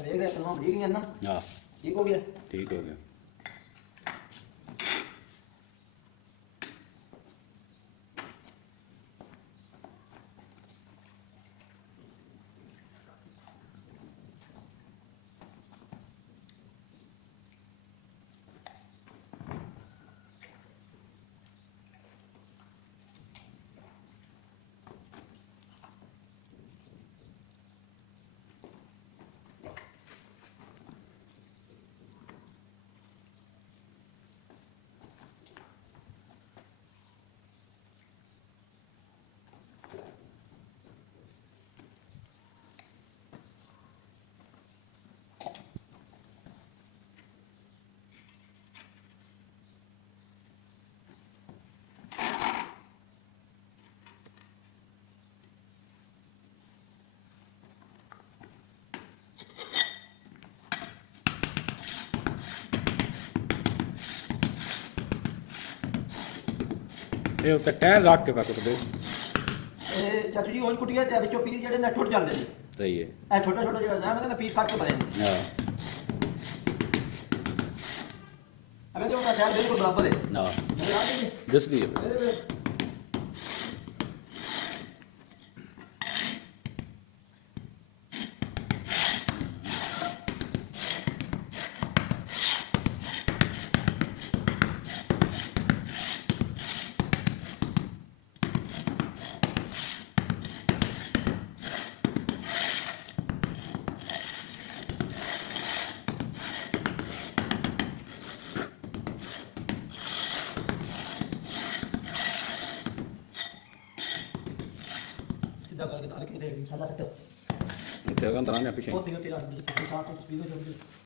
देख रहे तमाम ठीक है ना? हाँ ठीक हो गया। ठीक हो गया। ਇਹ ਉੱਤੇ ਟਾਇਰ ਰੱਖ ਕੇ ਪਕੜ ਦੇ। ਇਹ ਚਾਚੂ ਜੀ ਉਹ ਕੁੱਟੀਆਂ ਤੇ ਵਿੱਚੋਂ ਪੀਸ ਜਿਹੜੇ ਨੇ ਟੁੱਟ ਜਾਂਦੇ ਨੇ। ਸਹੀ ਹੈ। ਇਹ ਛੋਟਾ ਛੋਟਾ ਜਿਹੜਾ ਹੈ ਮੈਂ ਪੀਸ ਕੱਟ ਕੇ ਬਣੇ ਨੇ। ਹਾਂ ਅਬੇ ਤੇ ਉਹਦਾ ਟਾਇਰ ਬਿਲਕੁਲ ਬਰਾਬਰ ਹੈ। ਨਾ ਮੇਰੇ ਆ ਗਈ ਦਿਸਦੀ ਹੈ। ਇਹਦੇ ਵਿੱਚ सीधा करके डाल के दे साला कट ਜਗ੍ਹਾ ਤਾਂ ਨਾ ਪਿੱਛੇ। बहुत ही तेरा साथ स्पीड हो जाएगी।